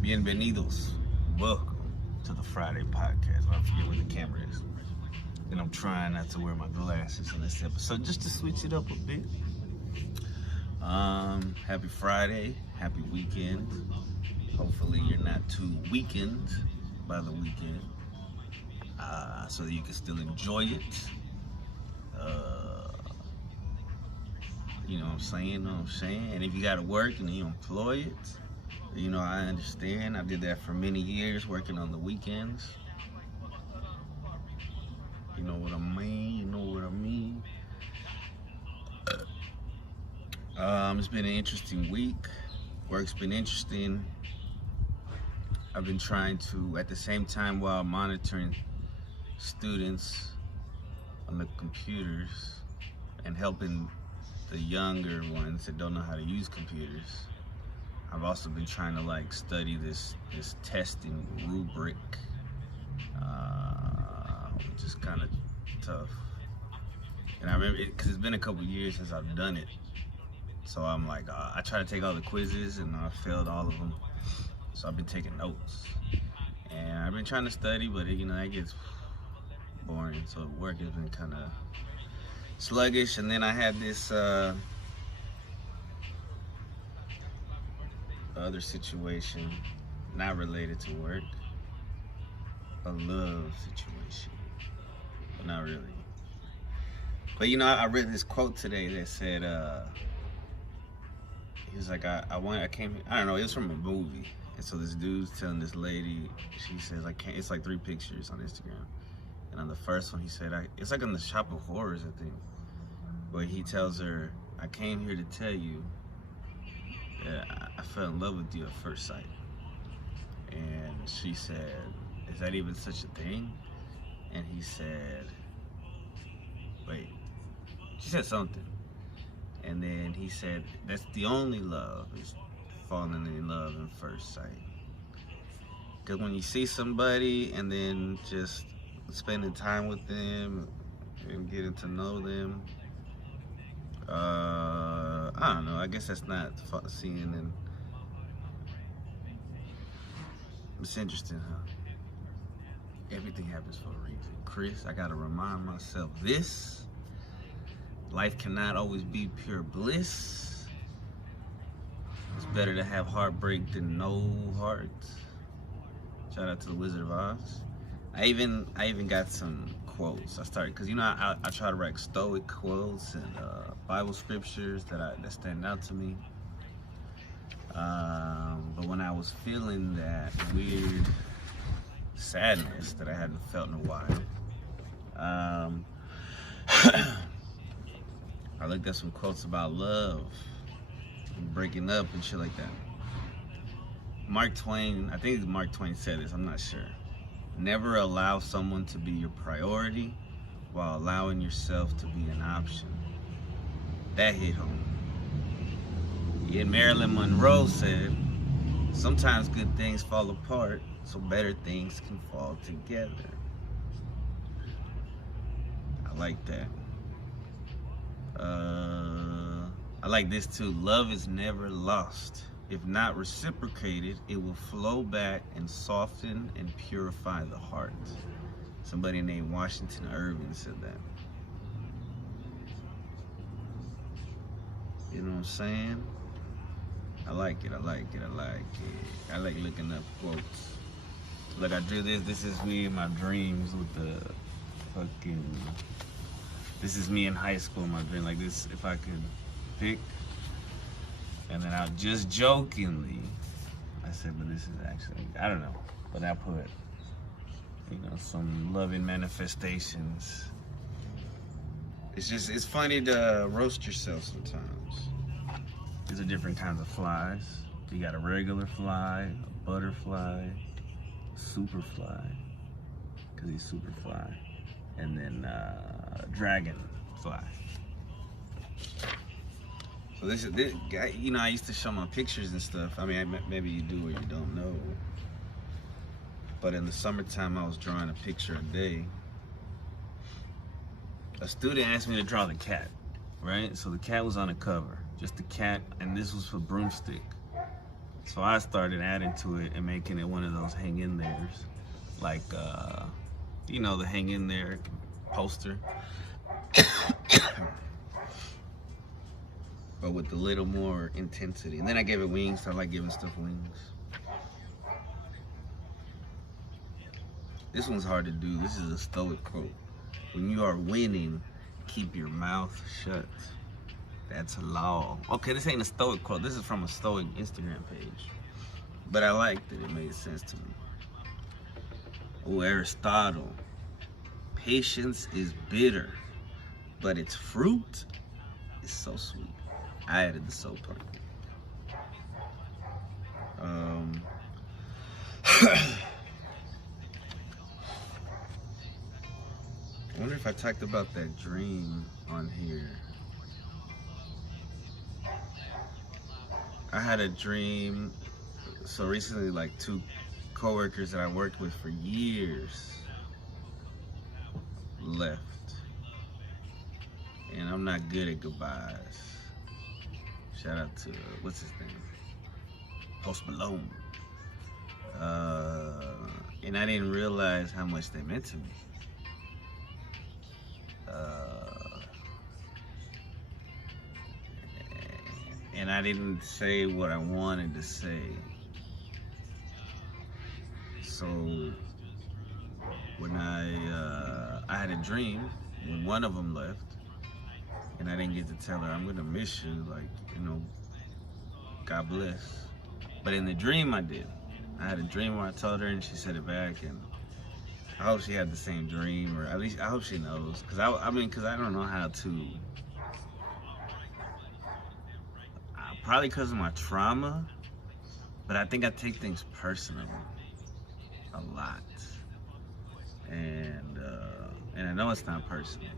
Bienvenidos. Welcome to the Friday podcast. I forget where the camera is. And I'm trying not to wear my glasses in this episode just to switch it up a bit. Happy Friday. Happy weekend. Hopefully you're not too weakened by the weekend. So that you can still enjoy it. You know what I'm saying? And if you gotta work and you employ it, I understand. I did that for many years, working on the weekends. You know what I mean? It's been an interesting week. Work's been interesting. I've been trying to, at the same time while monitoring students on the computers and helping the younger ones that don't know how to use computers, I've also been trying to study this testing rubric, which is kind of tough. And I remember because it's been a couple years since I've done it, so I'm I try to take all the quizzes and I failed all of them. So I've been taking notes and I've been trying to study, but that gets boring. So work has been kind of sluggish, and then I had this other situation not related to work, a love situation, but not really. But I read this quote today that said he was like, I don't know, it was from a movie, and so this dude's telling this lady, she says, it's like 3 pictures on Instagram, and on the first one he said, it's like on the Shop of Horrors, I think, but he tells her, I came here to tell you that I fell in love with you at first sight. And she said, is that even such a thing? And he said, wait, she said something. And then he said, that's the only love, is falling in love at first sight. Because when you see somebody and then just spending time with them and getting to know them, I don't know, I guess that's not seeing, and it's interesting, huh? Everything happens for a reason. Chris, I gotta remind myself this. Life cannot always be pure bliss. It's better to have heartbreak than no heart. Shout out to the Wizard of Oz. I even got some quotes. I started, because I try to write stoic quotes and Bible scriptures that stand out to me. But when I was feeling that weird sadness that I hadn't felt in a while, I looked at some quotes about love and breaking up and shit like that. Mark Twain, I think Mark Twain said this, I'm not sure. Never allow someone to be your priority while allowing yourself to be an option. That hit home. Yet Marilyn Monroe said, sometimes good things fall apart so better things can fall together. I like that. I like this too. Love is never lost. If not reciprocated, it will flow back and soften and purify the heart. Somebody named Washington Irving said that. You know what I'm saying? I like it. I like looking up quotes. Look, I drew this. This is me in my dreams with the fucking... This is me in high school, my dream. Like this, if I could pick. And then I just jokingly, I said, but this is actually, I don't know. But I put, some loving manifestations. It's funny to roast yourself sometimes. These are different kinds of flies. You got a regular fly, a butterfly, super fly, because he's super fly, and then a dragonfly. So this guy, I used to show my pictures and stuff. I mean, maybe you do or you don't know. But in the summertime, I was drawing a picture a day. A student asked me to draw the cat, right? So the cat was on the cover, just the cat, and this was for Broomstick. So I started adding to it and making it one of those hang in theirs, like you know, the hang in there poster, but with a little more intensity. And then I gave it wings. So I like giving stuff wings. This one's hard to do. This is a stoic quote. When you are winning, keep your mouth shut. That's a law. Okay, this ain't a stoic quote. This is from a stoic Instagram page. But I liked it. It made sense to me. Oh, Aristotle. Patience is bitter, but its fruit is so sweet. I added the soul part. I wonder if I talked about that dream on here. I had a dream. So recently, like 2 coworkers that I worked with for years left. And I'm not good at goodbyes. Shout out to, what's his name? Post Malone. And I didn't realize how much they meant to me. And I didn't say what I wanted to say. So when I had a dream when one of them left, and I didn't get to tell her, I'm gonna miss you, like, you know, God bless. But in the dream I did. I had a dream where I told her and she said it back, and I hope she had the same dream, or at least I hope she knows. Cause I don't know how to, probably because of my trauma, but I think I take things personally a lot. And I know it's not personal.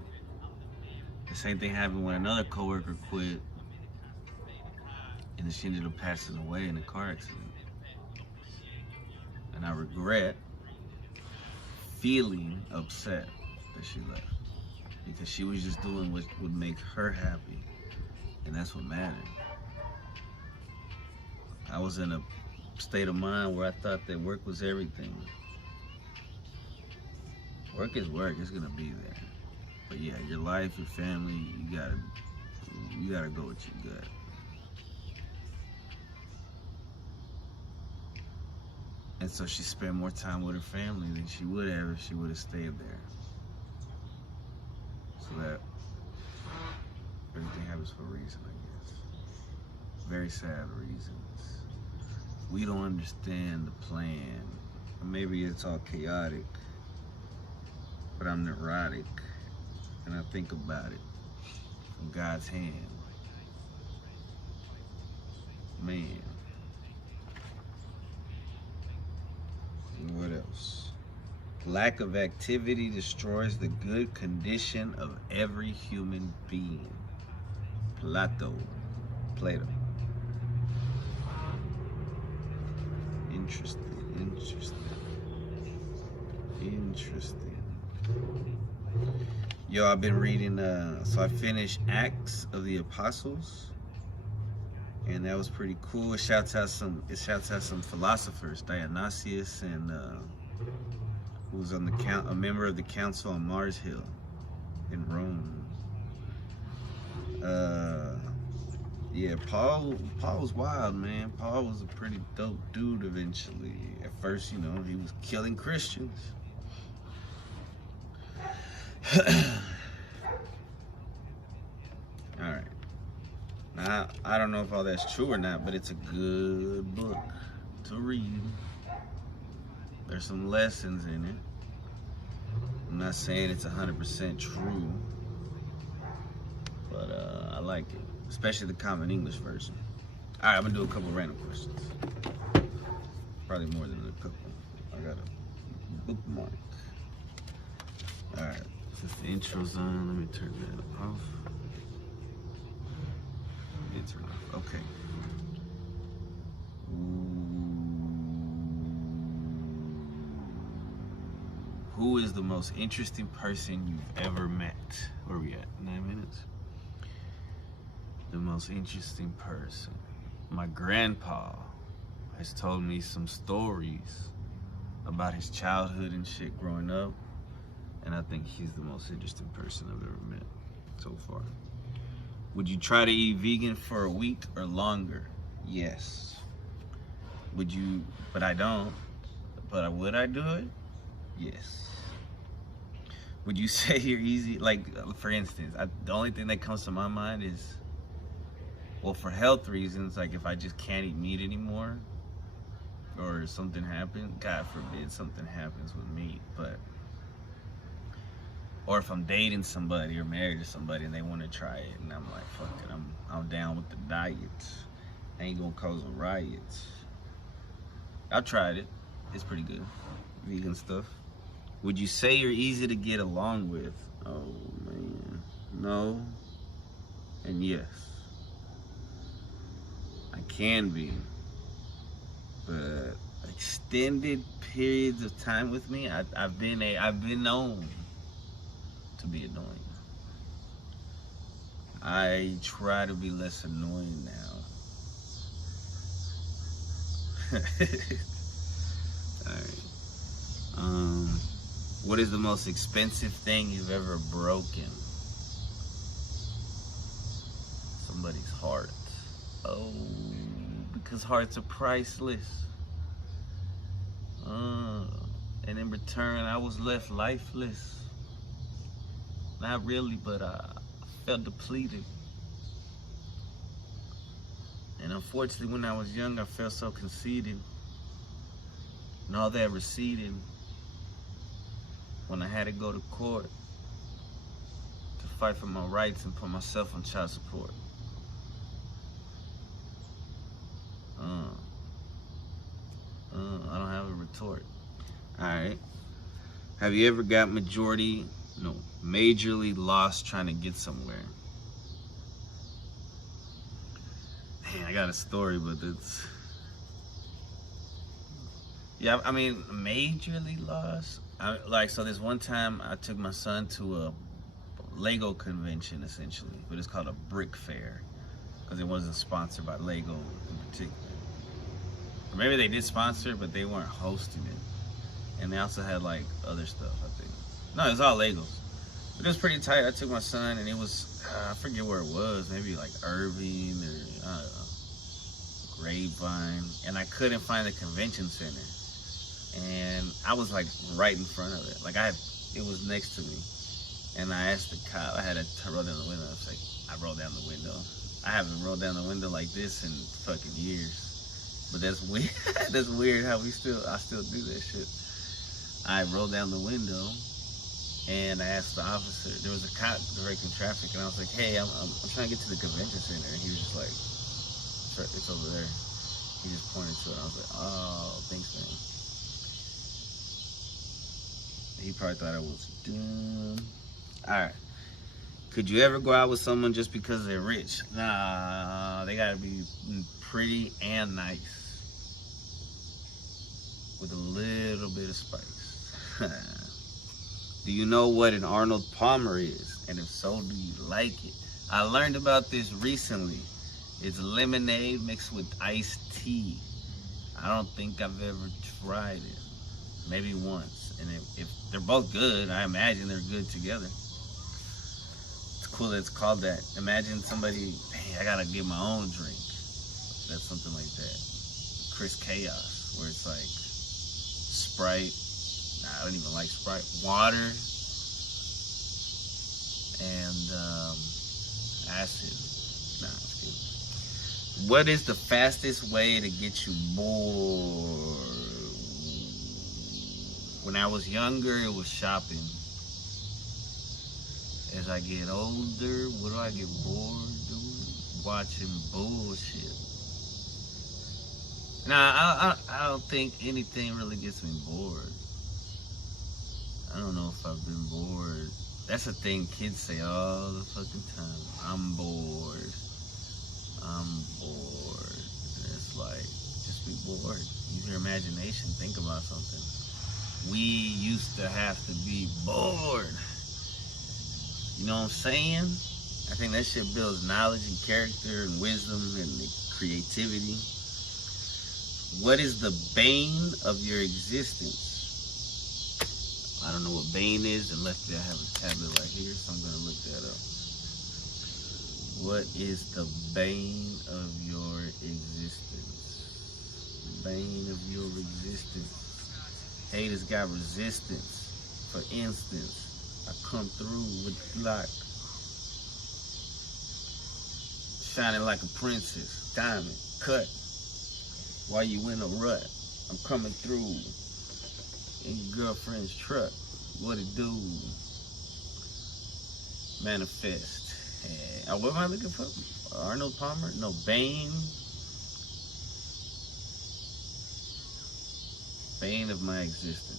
The same thing happened when another coworker quit, and then she ended up passing away in a car accident. And I regret feeling upset that she left, because she was just doing what would make her happy, and that's what mattered. I was in a state of mind where I thought that work was everything. Work is work, it's gonna be there. But yeah, your life, your family, you gotta go with your gut. And so she spent more time with her family than she would have if she would have stayed there. So that everything happens for a reason, I guess. Very sad reasons. We don't understand the plan. Or maybe it's all chaotic, but I'm neurotic, and I think about it from God's hand. Man. And what else? Lack of activity destroys the good condition of every human being. Plato. Interesting. Yo, I've been reading, so I finished Acts of the Apostles, and that was pretty cool. It shouts out some philosophers, Dionysius, and who was on a member of the council on Mars Hill in Rome. Yeah, Paul was wild, man. Paul was a pretty dope dude eventually. At first, you know, he was killing Christians. Alright. Now, I don't know if all that's true or not, but it's a good book to read. There's some lessons in it. I'm not saying it's 100% true, but I like it. Especially the Common English version. Alright, I'm gonna do a couple random questions. Probably more than a couple. I got a bookmark. Alright, since the intro's on, let me turn that off. Turn off. Okay. Who is the most interesting person you've ever met? Where are we at? 9 minutes? The most interesting person. My grandpa. has told me some stories about his childhood and shit growing up. And I think he's the most interesting person I've ever met so far. Would you try to eat vegan for a week or longer? Yes. Would you, but I don't. But would I do it? Yes. Would you say you're easy? Like, for instance, the only thing that comes to my mind is, well, for health reasons, like if I just can't eat meat anymore, or something happens, God forbid something happens with meat, but, or if I'm dating somebody or married to somebody and they want to try it, and I'm like, fuck it, I'm down with the diet. I ain't gonna cause a riot. I've tried it. It's pretty good. Vegan stuff. Would you say you're easy to get along with? Oh man, no, and yes. I can be, but extended periods of time with me, I've been known to be annoying. I try to be less annoying now. Alright. What is the most expensive thing you've ever broken? Somebody's heart. Oh, because hearts are priceless. And in return, I was left lifeless. Not really, but I felt depleted. And unfortunately, when I was young, I felt so conceited. And all that receded when I had to go to court to fight for my rights and put myself on child support. I don't have a retort. Alright. Have you ever got majorly lost trying to get somewhere? Man, I got a story, but it's... Yeah, I mean, majorly lost? So this one time I took my son to a Lego convention, essentially. But it's called a brick fair, because it wasn't sponsored by Lego in particular. Or maybe they did sponsor, but they weren't hosting it. And they also had like other stuff, I think. No, it was all Legos. But it was pretty tight. I took my son and it was, I forget where it was, maybe like Irving or, I don't know, Grapevine. And I couldn't find the convention center. And I was like right in front of it. Like it was next to me. And I asked the cop, I had to roll down the window. I was like, I rolled down the window. I haven't rolled down the window like this in fucking years. But that's weird. That's weird how I still do that shit. I rolled down the window and I asked the officer, there was a cop directing traffic, and I was like, hey, I'm trying to get to the convention center. And he was just like, it's over there. He just pointed to it. I was like, oh, thanks, man. He probably thought I was dumb. Alright. Could you ever go out with someone just because they're rich? Nah, they gotta be pretty and nice. With a little bit of spice. Do you know what an Arnold Palmer is? And if so, do you like it? I learned about this recently. It's lemonade mixed with iced tea. I don't think I've ever tried it. Maybe once. And if they're both good, I imagine they're good together. It's cool that it's called that. Imagine somebody, hey, I gotta get my own drink. That's something like that. Chris Chaos, where it's like Sprite. Nah, I don't even like Sprite. Water and acid. Nah, it's good. What is the fastest way to get you bored? When I was younger, it was shopping. As I get older, what do I get bored doing? Watching bullshit. Nah, I don't think anything really gets me bored. I don't know if I've been bored. That's a thing kids say all the fucking time. I'm bored. I'm bored. And it's like, just be bored. Use your imagination. Think about something. We used to have to be bored. You know what I'm saying? I think that shit builds knowledge and character and wisdom and creativity. What is the bane of your existence? I don't know what Bane is, unless I have a tablet right here, so I'm going to look that up. What is the bane of your existence? Bane of your existence. Hate has got resistance. For instance, I come through with Glock, shining like a princess, diamond, cut, while you in a rut. I'm coming through in your girlfriend's truck. What it do? Manifest. Hey, what am I looking for? Arnold Palmer? No, Bane. Bane of my existence.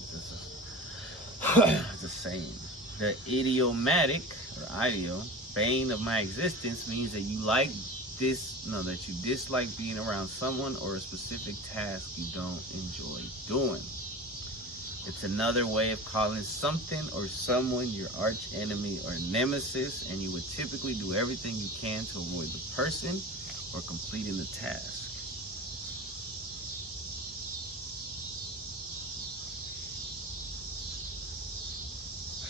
That's a saying. The idiomatic, or ideo, bane of my existence means that you that you dislike being around someone or a specific task you don't enjoy doing. It's another way of calling something or someone your arch enemy or nemesis, and you would typically do everything you can to avoid the person or completing the task.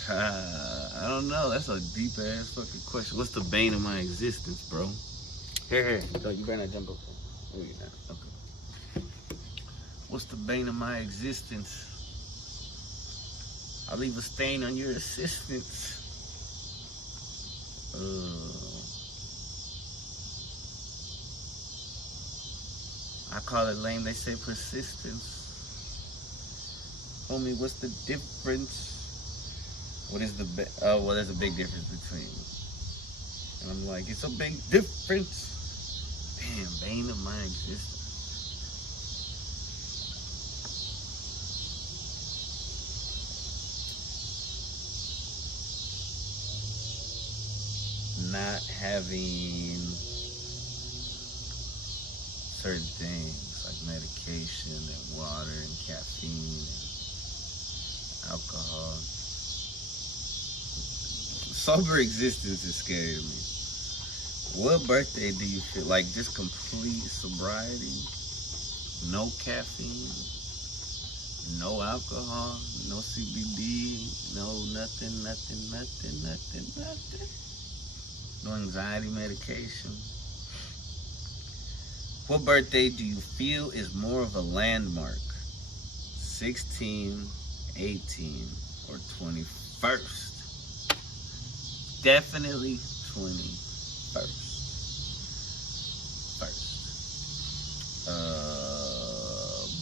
I don't know. That's a deep ass fucking question. What's the bane of my existence, bro? Here. No, you better not jump up. Oh, you're not. Okay. What's the bane of my existence? I'll leave a stain on your assistance. I call it lame. They say persistence. Homie, what's the difference? What is the well, there's a big difference between. And I'm like, it's a big difference. Damn, bane of my existence. Not having certain things like medication and water and caffeine and alcohol. Sober existence is scary to me. What birthday do you feel like? Just complete sobriety, no caffeine, no alcohol, no CBD, no nothing. No anxiety medication. What birthday do you feel is more of a landmark? 16, 18, or 21st? Definitely 21st.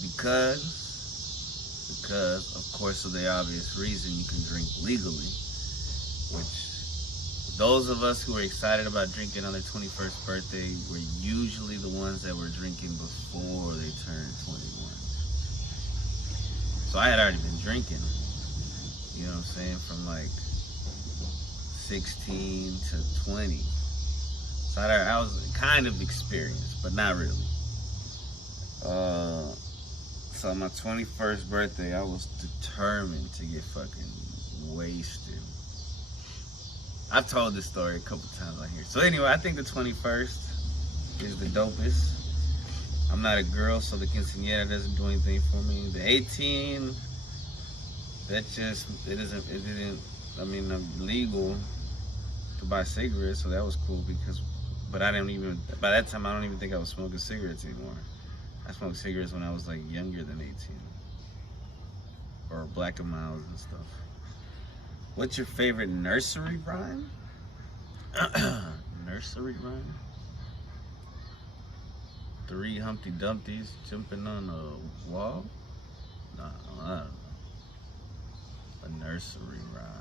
Because of course, of the obvious reason, you can drink legally, which those of us who are excited about drinking on their 21st birthday were usually the ones that were drinking before they turned 21. So I had already been drinking, you know what I'm saying, from like 16 to 20. So I was kind of experienced, but not really. So on my 21st birthday, I was determined to get fucking wasted. I've told this story a couple times on here. So anyway, I think the 21st is the dopest. I'm not a girl, so the quinceañera doesn't do anything for me. The 18, I'm legal to buy cigarettes, so that was cool but by that time, I don't even think I was smoking cigarettes anymore. I smoked cigarettes when I was like younger than 18. Or Black and Miles and stuff. What's your favorite nursery rhyme? Nursery rhyme? 3 Humpty Dumptys jumping on a wall? No, I don't know. A nursery rhyme.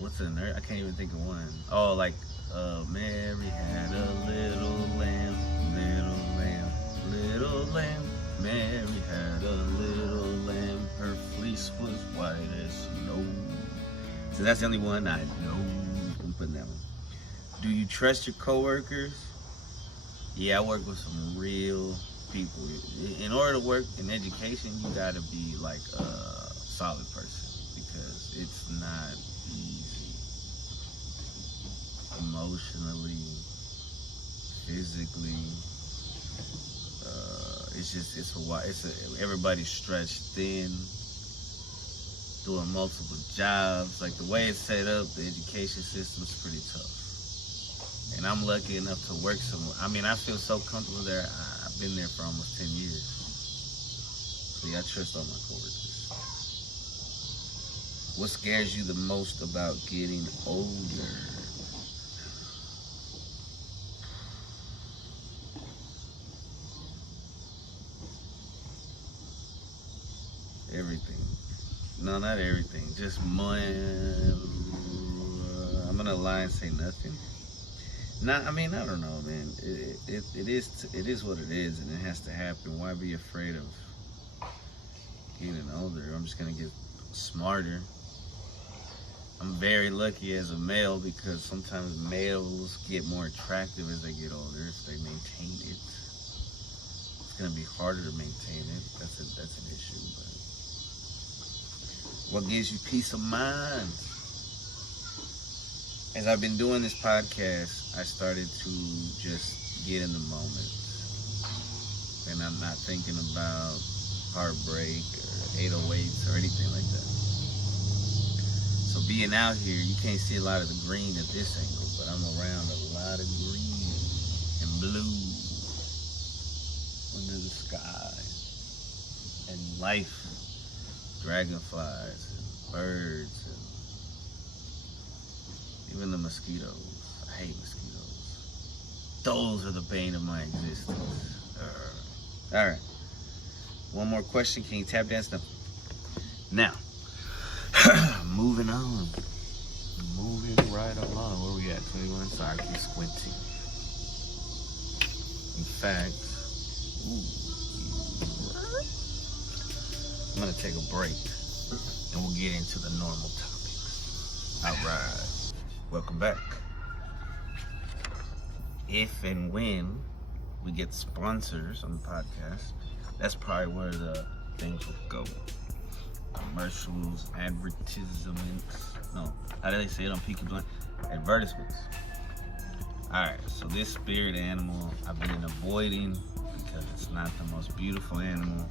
What's a nurse? I can't even think of one. Oh, like, Mary had a little lamb. Mary had a little lamb. Her fleece was white as snow. So that's the only one I know. I'm putting that one. Do you trust your coworkers? Yeah, I work with some real people. In order to work in education, you gotta be like a solid person because it's not easy. Emotionally, physically. Everybody's stretched thin, doing multiple jobs. Like the way it's set up, the education system's pretty tough. And I'm lucky enough to work somewhere. I mean, I feel so comfortable there. I've been there for almost 10 years. So yeah, I trust all my coworkers. What scares you the most about getting older? Everything. No, not everything. Just I'm gonna lie and say nothing. I mean, I don't know, man. It is what it is, and it has to happen. Why be afraid of getting older? I'm just gonna get smarter. I'm very lucky as a male because sometimes males get more attractive as they get older if they maintain it. It's gonna be harder to maintain it. That's an issue. But what gives you peace of mind? As I've been doing this podcast, I started to just get in the moment. And I'm not thinking about Heartbreak or 808s or anything like that. So being out here, you can't see a lot of the green at this angle, but I'm around a lot of green and blue under the sky. And life. Dragonflies and birds and even the mosquitoes. I hate mosquitoes. Those are the bane of my existence. Alright. One more question. Can you tap dance? Now, moving on. Moving right along. Where we at? 21? Sorry, I keep squinting. In fact, I'm gonna take a break and we'll get into the normal topics. Alright. Welcome back. If and when we get sponsors on the podcast, that's probably where the things will go. Commercials, advertisements. No, how do they say it on Peaky Blind? Advertisements. Alright, so this spirit animal I've been avoiding because it's not the most beautiful animal.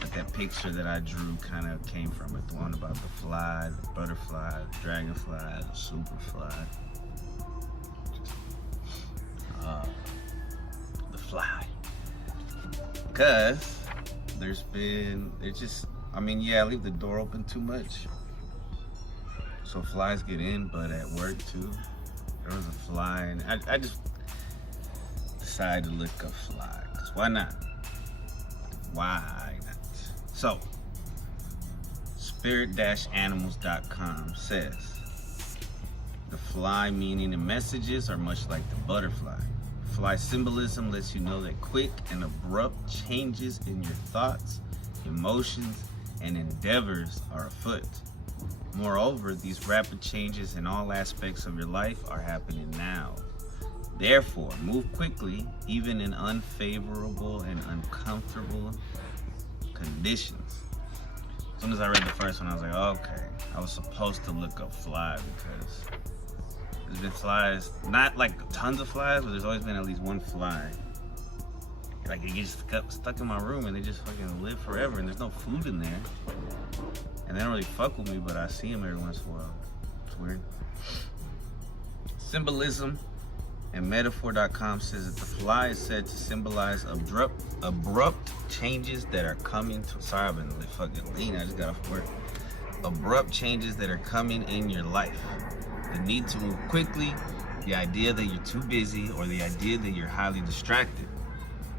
But that picture that I drew kind of came from it. The one about the fly, the butterfly, the dragonfly, the superfly. The fly. Because I leave the door open too much. So flies get in, but at work too. There was a fly, and I just decided to look up fly. Because why not? Why not? So, spirit-animals.com says, the fly meaning and messages are much like the butterfly. Fly symbolism lets you know that quick and abrupt changes in your thoughts, emotions, and endeavors are afoot. Moreover, these rapid changes in all aspects of your life are happening now. Therefore, move quickly, even in unfavorable and uncomfortable conditions. As soon as I read the first one, I was like, okay, I was supposed to look up fly because there's been flies, not like tons of flies, but there's always been at least one fly. Like it gets stuck in my room and they just fucking live forever and there's no food in there. And they don't really fuck with me, but I see them every once in a while. It's weird. Symbolism and metaphor.com says that the fly is said to symbolize abrupt changes that are coming to. Sorry, I've been fucking lean. I just got off work. Abrupt changes that are coming in your life. The need to move quickly, the idea that you're too busy, or the idea that you're highly distracted.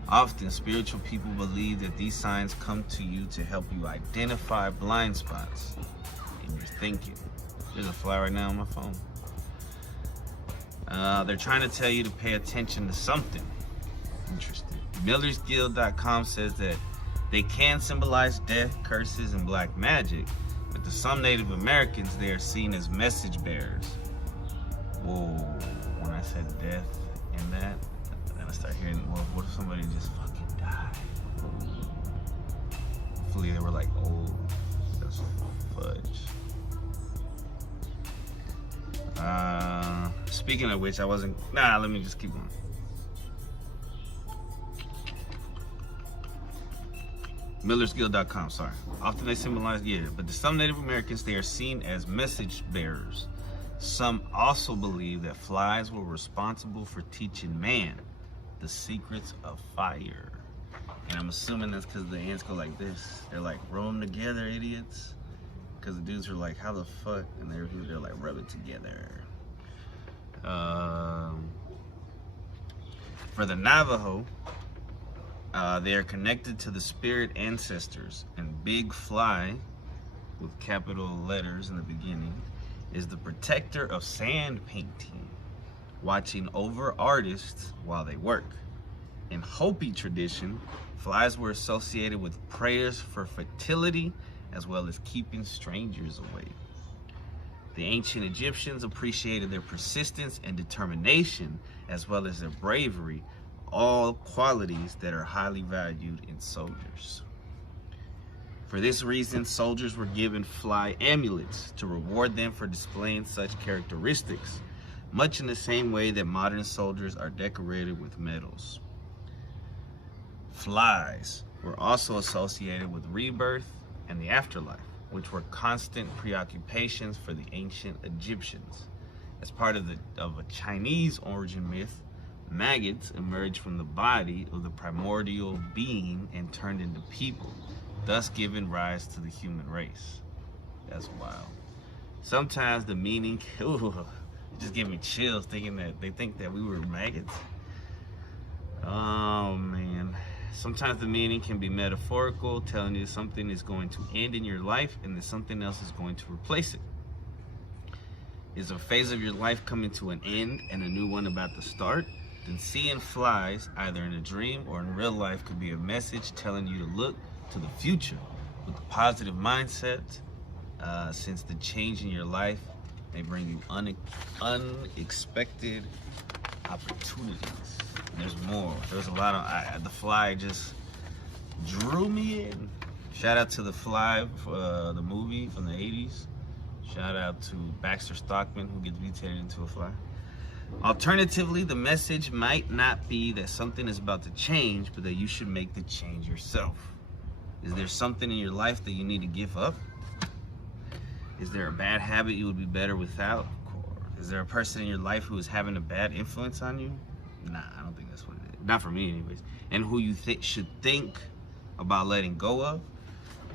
Often, spiritual people believe that these signs come to you to help you identify blind spots in your thinking. There's a fly right now on my phone. They're trying to tell you to pay attention to something. Interesting. MillersGuild.com says that they can symbolize death, curses, and black magic, but to some Native Americans, they are seen as message bearers. Whoa, when I said death and that, then I start hearing, well, what if somebody just fucking died? Hopefully they were like old. That's fudge. Speaking of which, let me just keep going. MillersGuild.com, sorry. Often they symbolize, but to some Native Americans, they are seen as message bearers. Some also believe that flies were responsible for teaching man the secrets of fire. And I'm assuming that's because the ants go like this. They're like, roll them together, idiots. Because the dudes are like, how the fuck? And they're like, rub it together. For the Navajo, they are connected to the spirit ancestors. And Big Fly, with capital letters in the beginning, is the protector of sand painting, watching over artists while they work. In Hopi tradition, flies were associated with prayers for fertility as well as keeping strangers away. The ancient Egyptians appreciated their persistence and determination as well as their bravery, all qualities that are highly valued in soldiers. For this reason, soldiers were given fly amulets to reward them for displaying such characteristics, much in the same way that modern soldiers are decorated with medals. Flies were also associated with rebirth and the afterlife, which were constant preoccupations for the ancient Egyptians. As part of a Chinese origin myth, maggots emerged from the body of the primordial being and turned into people, thus giving rise to the human race. That's wild. Sometimes the meaning, it just gave me chills thinking that they think that we were maggots. Oh man. Sometimes the meaning can be metaphorical, telling you something is going to end in your life and that something else is going to replace it. Is a phase of your life coming to an end and a new one about to start? Then seeing flies, either in a dream or in real life, could be a message telling you to look to the future with a positive mindset, since the change in your life may bring you unexpected opportunities. There's more. There's a lot of, the fly just drew me in. Shout out to The Fly, the movie from the 80s. Shout out to Baxter Stockman, who gets mutated into a fly. Alternatively, the message might not be that something is about to change, but that you should make the change yourself. Is there something in your life that you need to give up? Is there a bad habit you would be better without? Is there a person in your life who is having a bad influence on you? Nah, I don't think that's what it is. Not for me anyways. And who you should think about letting go of?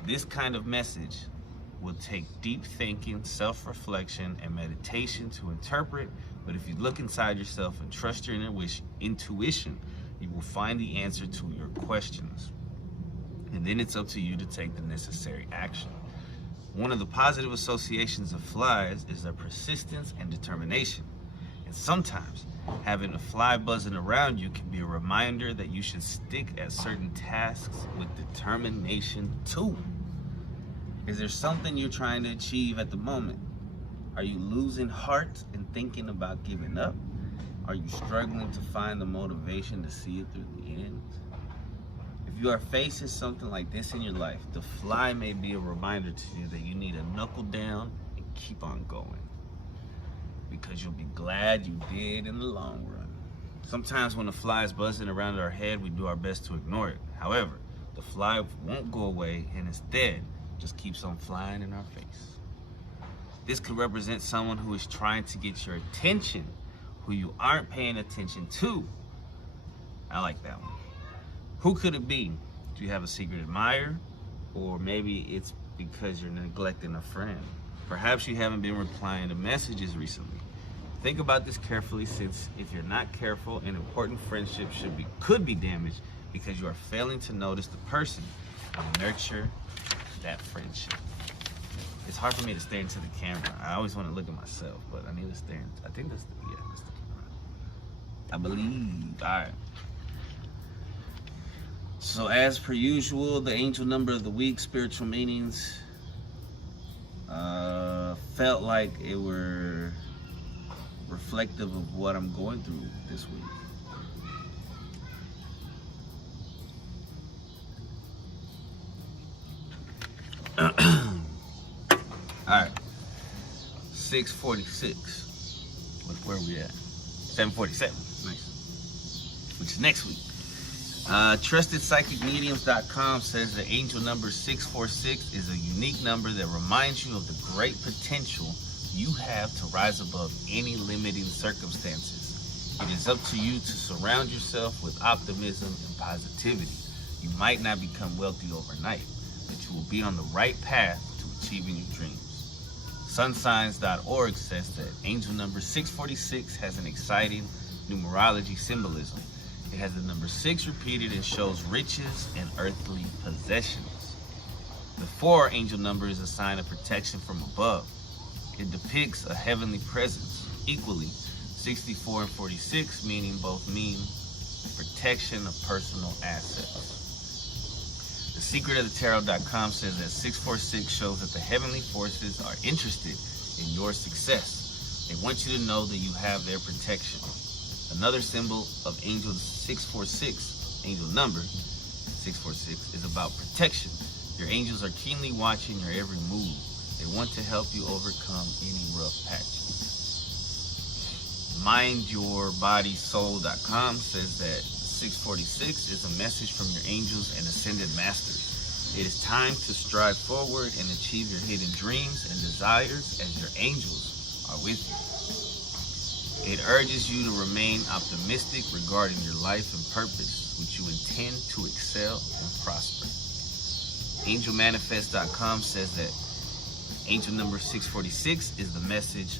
This kind of message will take deep thinking, self-reflection, and meditation to interpret. But if you look inside yourself and trust your intuition, you will find the answer to your questions. And then it's up to you to take the necessary action. One of the positive associations of flies is their persistence and determination. And sometimes having a fly buzzing around you can be a reminder that you should stick at certain tasks with determination too. Is there something you're trying to achieve at the moment? Are you losing heart and thinking about giving up? Are you struggling to find the motivation to see it through the end? If you are facing something like this in your life, the fly may be a reminder to you that you need to knuckle down and keep on going, because you'll be glad you did in the long run. Sometimes when the fly is buzzing around our head, we do our best to ignore it. However, the fly won't go away and instead just keeps on flying in our face. This could represent someone who is trying to get your attention, who you aren't paying attention to. I like that one. Who could it be? Do you have a secret admirer? Or maybe it's because you're neglecting a friend. Perhaps you haven't been replying to messages recently. Think about this carefully, since if you're not careful, an important friendship could be damaged because you are failing to notice the person and nurture that friendship. It's hard for me to stare into the camera. I always want to look at myself, but I need to stare. I think that's the camera. I believe. All right. So as per usual, the angel number of the week, spiritual meanings, felt like it were reflective of what I'm going through this week. All right, 6:46. Where are we at? 7:47. Nice. Which is next week. TrustedPsychicMediums.com says the angel number 646 is a unique number that reminds you of the great potential you have to rise above any limiting circumstances. It is up to you to surround yourself with optimism and positivity. You might not become wealthy overnight, but you will be on the right path to achieving your dreams. Sunsigns.org says that angel number 646 has an exciting numerology symbolism. It has the number 6 repeated and shows riches and earthly possessions. The 4 angel number is a sign of protection from above. It depicts a heavenly presence. Equally, 64 and 46 mean protection of personal assets. TheSecretOfTheTarot.com says that 646 shows that the heavenly forces are interested in your success. They want you to know that you have their protection. Another symbol of angel 646, angel number 646, is about protection. Your angels are keenly watching your every move. They want to help you overcome any rough patches. MindYourBodySoul.com says that 646 is a message from your angels and ascended masters. It is time to strive forward and achieve your hidden dreams and desires as your angels are with you. It urges you to remain optimistic regarding your life and purpose, which you intend to excel and prosper. AngelManifest.com says that angel number 646 is the message,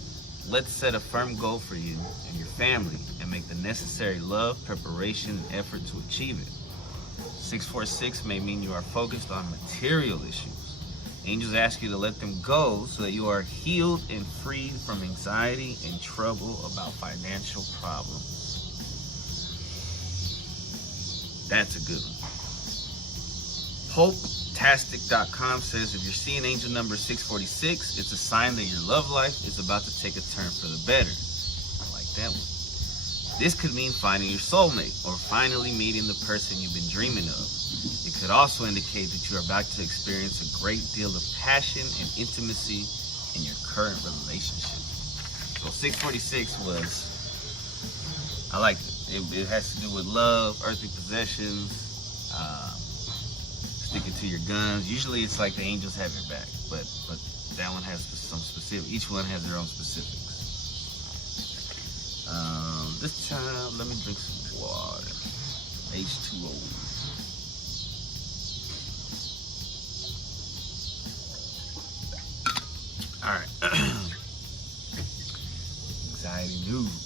let's set a firm goal for you and your family and make the necessary love, preparation, and effort to achieve it. 646 may mean you are focused on material issues. Angels ask you to let them go so that you are healed and freed from anxiety and trouble about financial problems. That's a good one. Hopetastic.com says if you're seeing angel number 646, it's a sign that your love life is about to take a turn for the better. I like that one. This could mean finding your soulmate or finally meeting the person you've been dreaming of. It could also indicate that you're about to experience a great deal of passion and intimacy in your current relationship. So 646 was, I liked it. It has to do with love, earthly possessions, sticking to your guns. Usually it's like the angels have your back, but that one has some specific, each one has their own specifics. This time, let me drink some water. H2O. Alright. Anxiety news.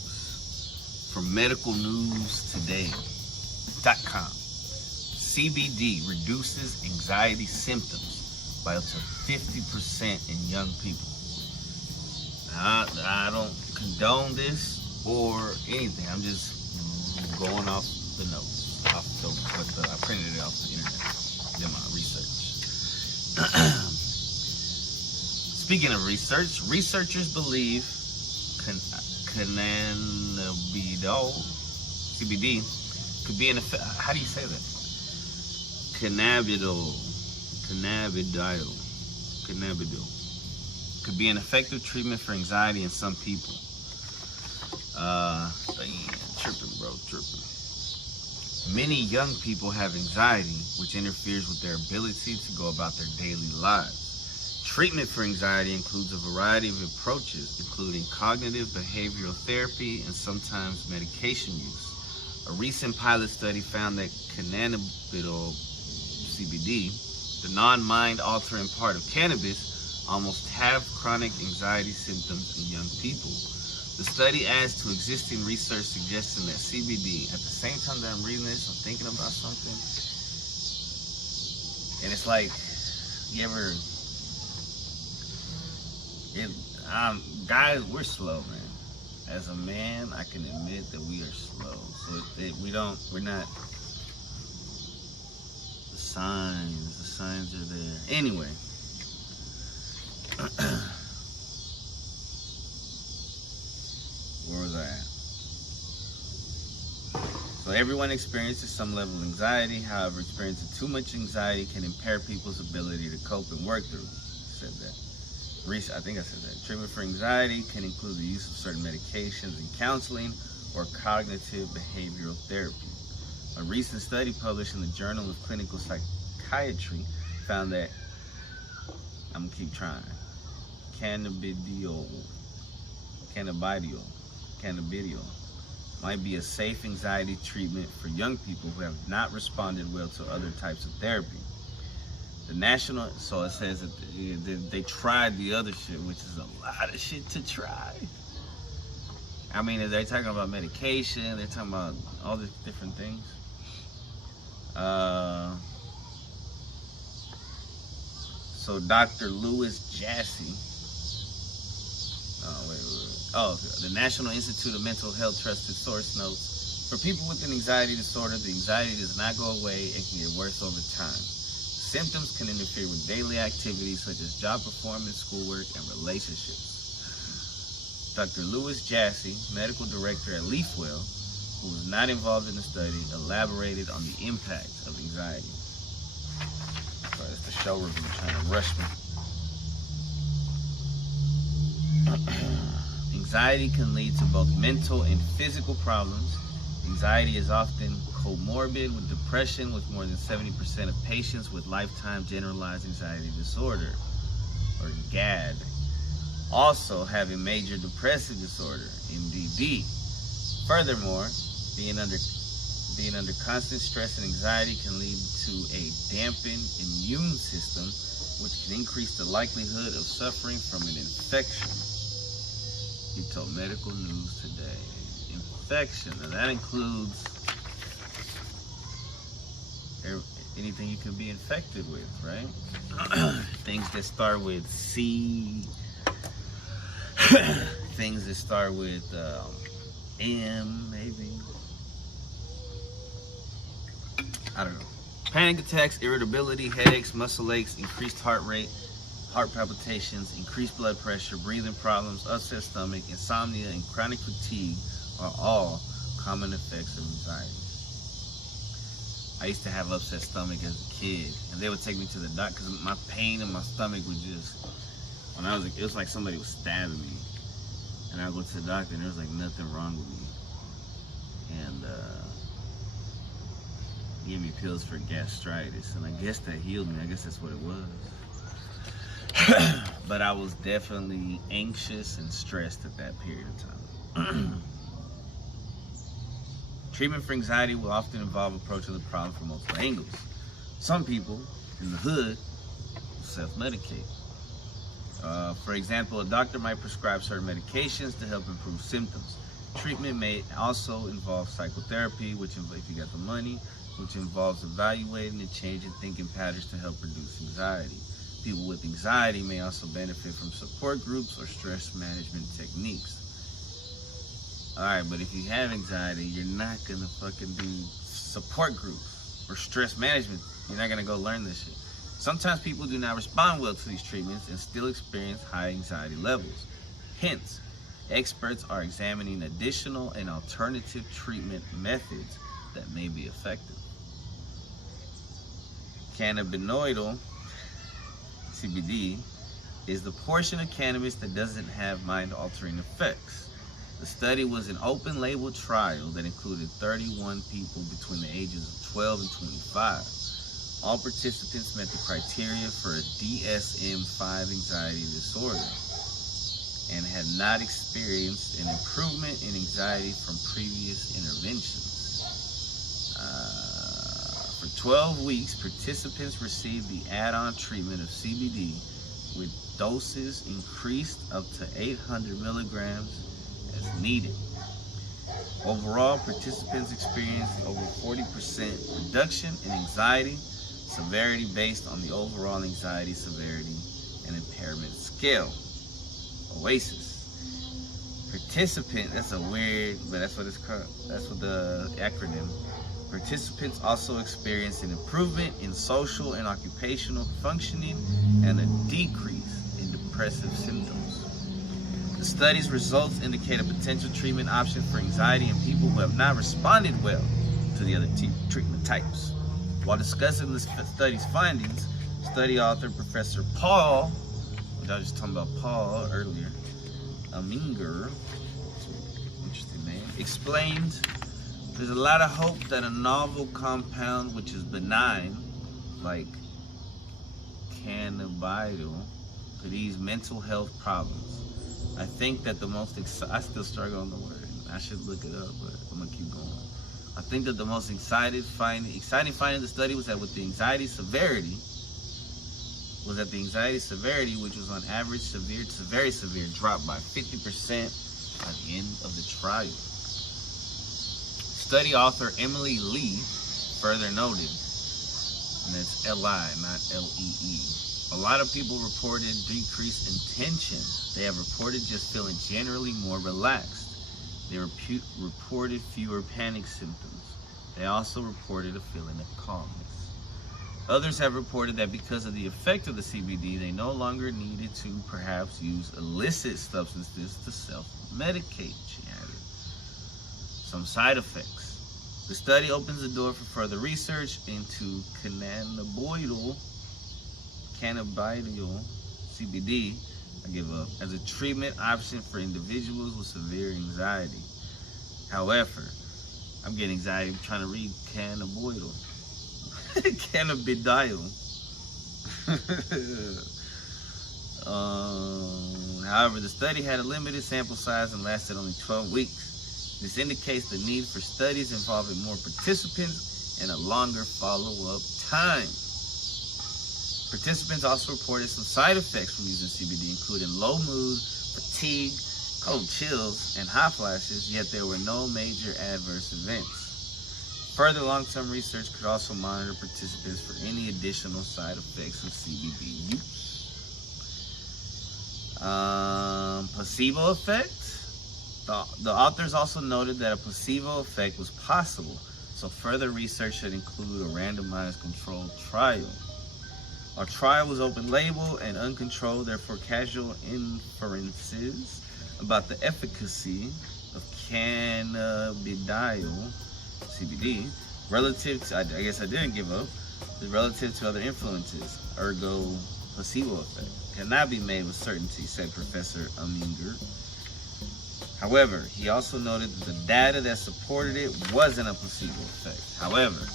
From medicalnewstoday.com. CBD reduces anxiety symptoms by up to 50% in young people. Now, I don't condone this or anything. I'm just going off the notes. I printed it off the internet. Did my research. Speaking of research, researchers believe cannabidiol, CBD, could be an effect. How do you say that? Cannabidiol could be an effective treatment for anxiety in some people. Tripping. Many young people have anxiety, which interferes with their ability to go about their daily lives. Treatment for anxiety includes a variety of approaches, including cognitive behavioral therapy and sometimes medication use. A recent pilot study found that cannabidiol, CBD, the non-mind altering part of cannabis, almost halved chronic anxiety symptoms in young people. The study adds to existing research suggesting that CBD, at the same time that I'm reading this, I'm thinking about something. And it's like, you ever, guys, we're slow, man. As a man, I can admit that we are slow. So we're not, the signs are there. Anyway. Where was I at? So everyone experiences some level of anxiety. However, experiencing too much anxiety can impair people's ability to cope and work through. I said that. I think I said that. Treatment for anxiety can include the use of certain medications and counseling or cognitive behavioral therapy. A recent study published in the Journal of Clinical Psychiatry found that, I'm gonna keep trying, cannabidiol might be a safe anxiety treatment for young people who have not responded well to other types of therapy. The national, so it says that they tried the other shit, which is a lot of shit to try. I mean, they're talking about medication, they're talking about all these different things. So Dr. Louis Jassy, the National Institute of Mental Health trusted source notes, for people with an anxiety disorder, the anxiety does not go away and can get worse over time. Symptoms can interfere with daily activities such as job performance, schoolwork, and relationships. Dr. Louis Jassy, medical director at Leafwell, who was not involved in the study, elaborated on the impact of anxiety. Sorry, that's the show review trying to rush me. Anxiety can lead to both mental and physical problems. Anxiety is often comorbid with depression, with more than 70% of patients with lifetime generalized anxiety disorder, or GAD, also having major depressive disorder, MDD. Furthermore, being under constant stress and anxiety can lead to a dampened immune system, which can increase the likelihood of suffering from an infection. He told Medical News Today. Infection, and that includes anything you can be infected with, right? Things that start with C, things that start with M, maybe. I don't know. Panic attacks, irritability, headaches, muscle aches, increased heart rate, heart palpitations, increased blood pressure, breathing problems, upset stomach, insomnia, and chronic fatigue are all common effects of anxiety. I used to have upset stomach as a kid, and they would take me to the doctor because my pain in my stomach would just, when I was, it was like somebody was stabbing me, and I would go to the doctor, and there was like nothing wrong with me, and he gave me pills for gastritis, and I guess that healed me. I guess that's what it was. But I was definitely anxious and stressed at that period of time. Treatment for anxiety will often involve approaching the problem from multiple angles. Some people in the hood self-medicate. For example, a doctor might prescribe certain medications to help improve symptoms. Treatment may also involve psychotherapy, which, if you got the money, which involves evaluating and changing thinking patterns to help reduce anxiety. People with anxiety may also benefit from support groups or stress management techniques. Alright, but if you have anxiety, you're not gonna fucking do support groups or stress management. You're not gonna go learn this shit. Sometimes people do not respond well to these treatments and still experience high anxiety levels. Hence, experts are examining additional and alternative treatment methods that may be effective. Cannabinoidal, CBD, is the portion of cannabis that doesn't have mind-altering effects. The study was an open-label trial that included 31 people between the ages of 12 and 25. All participants met the criteria for a DSM-5 anxiety disorder and had not experienced an improvement in anxiety from previous interventions. For 12 weeks, participants received the add-on treatment of CBD with doses increased up to 800 milligrams as needed. Overall, participants experienced over 40% reduction in anxiety severity based on the overall anxiety severity and impairment scale. OASIS. Participant, that's a weird, but that's what it's called. That's what the acronym. Participants also experienced an improvement in social and occupational functioning and a decrease in depressive symptoms. The study's results indicate a potential treatment option for anxiety in people who have not responded well to the other treatment types. While discussing the study's findings, study author Professor Paul, which I was just talking about Paul earlier, Aminger, interesting name, explained There's a lot of hope that a novel compound which is benign, like cannabidiol, could ease mental health problems. I think that the most I still struggle on the word. I should look it up, but I'm gonna keep going. I think that the most exciting finding of the study was that with the anxiety severity, which was on average severe to very severe, dropped by 50% by the end of the trial. Study author Emily Lee further noted, and that's L-I, not L-E-E. A lot of people reported decrease in tension. They have reported just feeling generally more relaxed. They reported fewer panic symptoms. They also reported a feeling of calmness. Others have reported that because of the effect of the CBD, they no longer needed to perhaps use illicit substances to self-medicate, she added. Some side effects. The study opens the door for further research into cannabidiol, CBD, I give up, as a treatment option for individuals with severe anxiety. However, I'm getting anxiety trying to read cannabidiol. Cannabidiol. However, the study had a limited sample size and lasted only 12 weeks. This indicates the need for studies involving more participants and a longer follow-up time. Participants also reported some side effects from using CBD, including low mood, fatigue, cold chills, and hot flashes, yet there were no major adverse events. Further long-term research could also monitor participants for any additional side effects of CBD use. Placebo effect. The authors also noted that a placebo effect was possible, so further research should include a randomized controlled trial. Our trial was open label and uncontrolled, therefore casual inferences about the efficacy of cannabidiol, CBD, relative to, I guess I didn't give up, relative to other influences, ergo placebo effect, cannot be made with certainty, said Professor Aminger. However, he also noted that the data that supported it wasn't a placebo effect. However,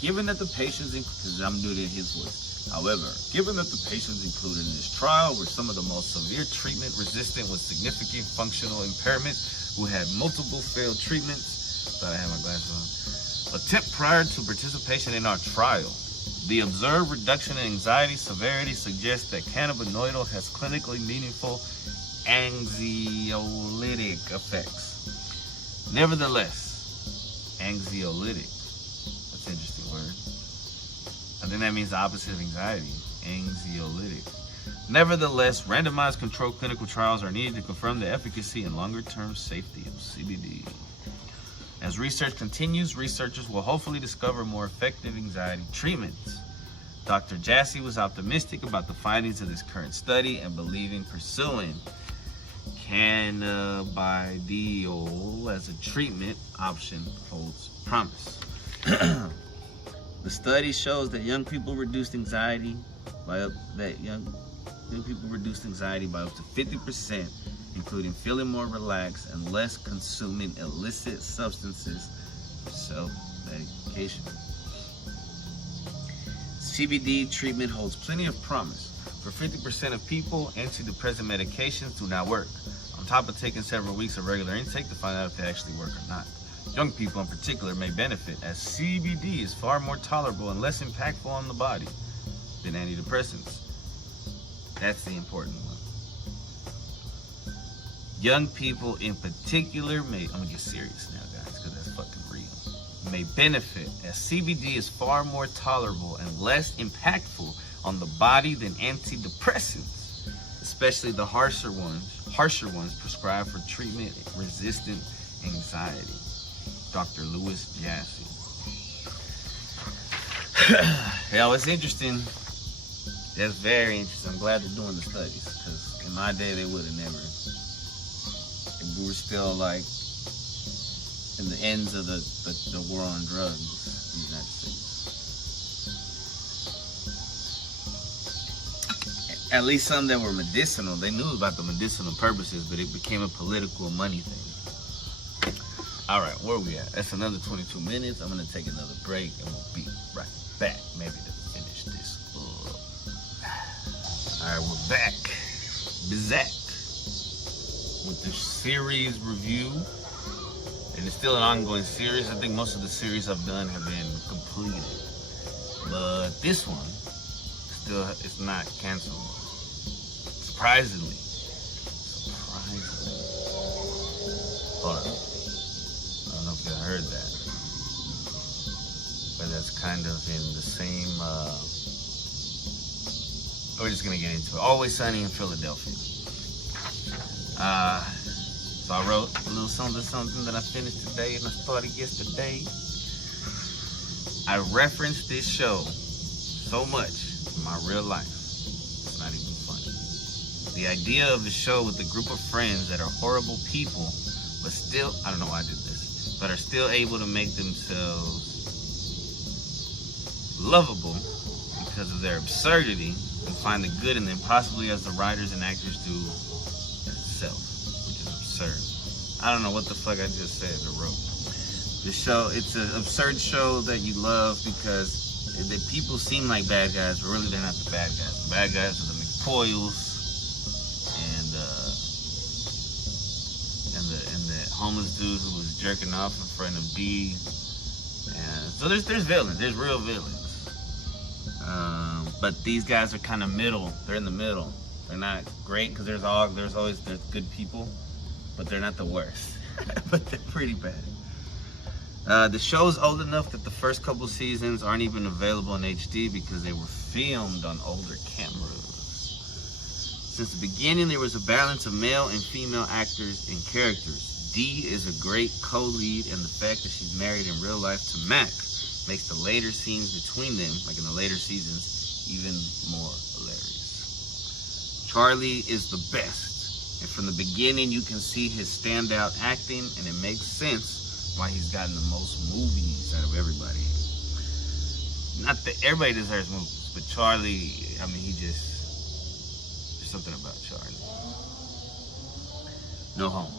given that the patients, because I'm doing it in his voice, however, given that the patients included in this trial were some of the most severe treatment resistant with significant functional impairment who had multiple failed treatments, thought I had my glasses on, attempt prior to participation in our trial, the observed reduction in anxiety severity suggests that cannabinoid has clinically meaningful anxiolytic effects. Nevertheless, anxiolytic, that's an interesting word. I think that means the opposite of anxiety, anxiolytic. Nevertheless, randomized controlled clinical trials are needed to confirm the efficacy and longer-term safety of CBD. As research continues, researchers will hopefully discover more effective anxiety treatments. Dr. Jassy was optimistic about the findings of this current study and believing pursuing cannabidiol as a treatment option holds promise. The study shows that young people reduced anxiety by up to 50%, including feeling more relaxed and less consuming illicit substances for self-medication. CBD treatment holds plenty of promise. For 50% of people, antidepressant medications do not work. On top of taking several weeks of regular intake to find out if they actually work or not. Young people in particular may benefit, as CBD is far more tolerable and less impactful on the body than antidepressants. That's the important one. Young people in particular may, I'm gonna get serious now guys, because that's fucking real, may benefit, as CBD is far more tolerable and less impactful on the body than antidepressants, especially the harsher ones prescribed for treatment-resistant anxiety. Dr. Louis Jassy. Yeah, it's interesting. That's very interesting. I'm glad they're doing the studies, because in my day they would have never. We were still like in the ends of the war on drugs in the United States. At least some that were medicinal. They knew about the medicinal purposes, but it became a political money thing. All right, where we at? That's another 22 minutes. I'm gonna take another break, and we'll be right back. Maybe to finish this up. All right, we're back. Bizak with the series review, and it's still an ongoing series. I think most of the series I've done have been completed, but this one still it's not canceled. Surprisingly. Hold on. I don't know if you heard that, but that's kind of in the same. We're just gonna get into it. Always Sunny in Philadelphia. So I wrote a little something that I finished today and I started yesterday. I referenced this show so much in my real life. It's not even funny. The idea of the show with a group of friends that are horrible people, but still, I don't know why I did this, but are still able to make themselves lovable because of their absurdity and find the good in them, possibly as the writers and actors do itself, which is absurd. I don't know what the fuck I just said or wrote. The show, it's an absurd show that you love because the people seem like bad guys, but really they're not the bad guys. The bad guys are the McPoyles and the homeless dude who was jerking off in front of B. And so there's villains, there's real villains. But these guys are kind of middle. They're in the middle. They're not great because there's always good people, but they're not the worst. But they're pretty bad. The show's old enough that the first couple seasons aren't even available in HD because they were filmed on older cameras. Since the beginning, there was a balance of male and female actors and characters. Dee is a great co-lead, and the fact that she's married in real life to Mac makes the later scenes between them, like in the later seasons, even more hilarious. Charlie is the best, and from the beginning you can see his standout acting, and it makes sense why he's gotten the most movies out of everybody. Not that everybody deserves movies, but Charlie, I mean, there's something about Charlie. No homo.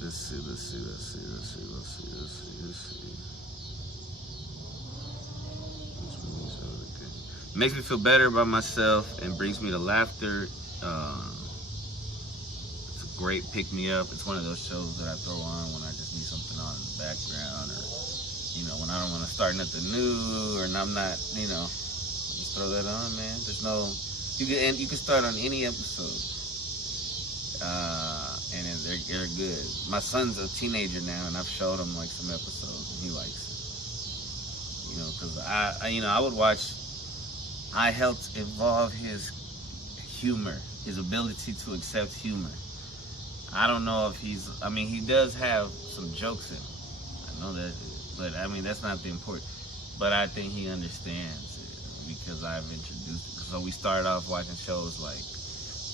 Let's see. It makes me feel better about myself and brings me to laughter. It's a great pick-me-up. It's one of those shows that I throw on when I just need something on in the background, or when I don't want to start nothing new, or I'm not, just throw that on, man. There's no, you can start on any episode. And they're good. My son's a teenager now, and I've showed him like some episodes, and he likes it. Because I would watch. I helped evolve his humor, his ability to accept humor. I don't know if he does have some jokes in him. I know that, but that's not the important. But I think he understands it because I've introduced it. So we started off watching shows like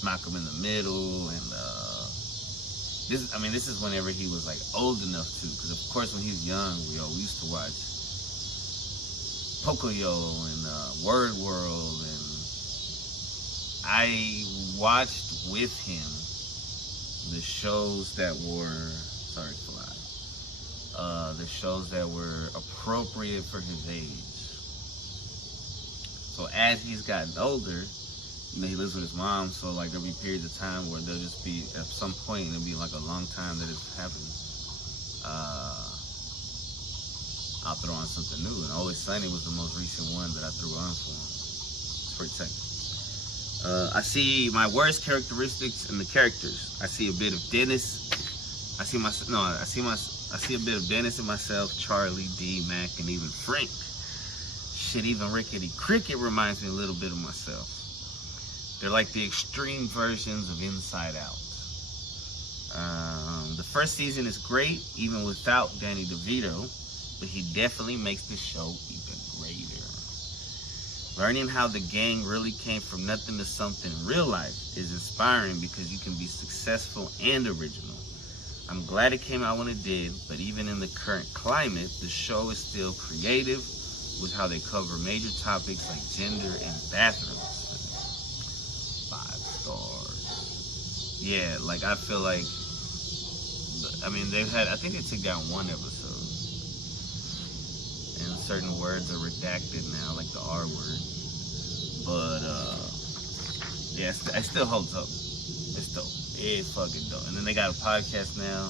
Malcolm in the Middle, and this is whenever he was like old enough to, because of course when he was young, we used to watch Pocoyo and Word World, and I watched with him the shows that were the shows that were appropriate for his age. So as he's gotten older, he lives with his mom, so like there'll be periods of time where there'll just be, at some point, it'll be like a long time that it's happened. I'll throw on something new, and Always Sunny was the most recent one that I threw on for him. It's pretty second. I see my worst characteristics in the characters. I see a bit of Dennis. I see a bit of Dennis in myself, Charlie, D, Mac, and even Frank. Shit, even Rickety Cricket reminds me a little bit of myself. They're like the extreme versions of Inside Out. The first season is great, even without Danny DeVito, but he definitely makes the show even greater. Learning how the gang really came from nothing to something in real life is inspiring because you can be successful and original. I'm glad it came out when it did, but even in the current climate, the show is still creative with how they cover major topics like gender and bathrooms. 5 stars. yeah, like I feel like, I mean, I think they took down one episode, and certain words are redacted now, like the R word. But yeah, it still holds up. It's dope. It's fucking dope. And then they got a podcast now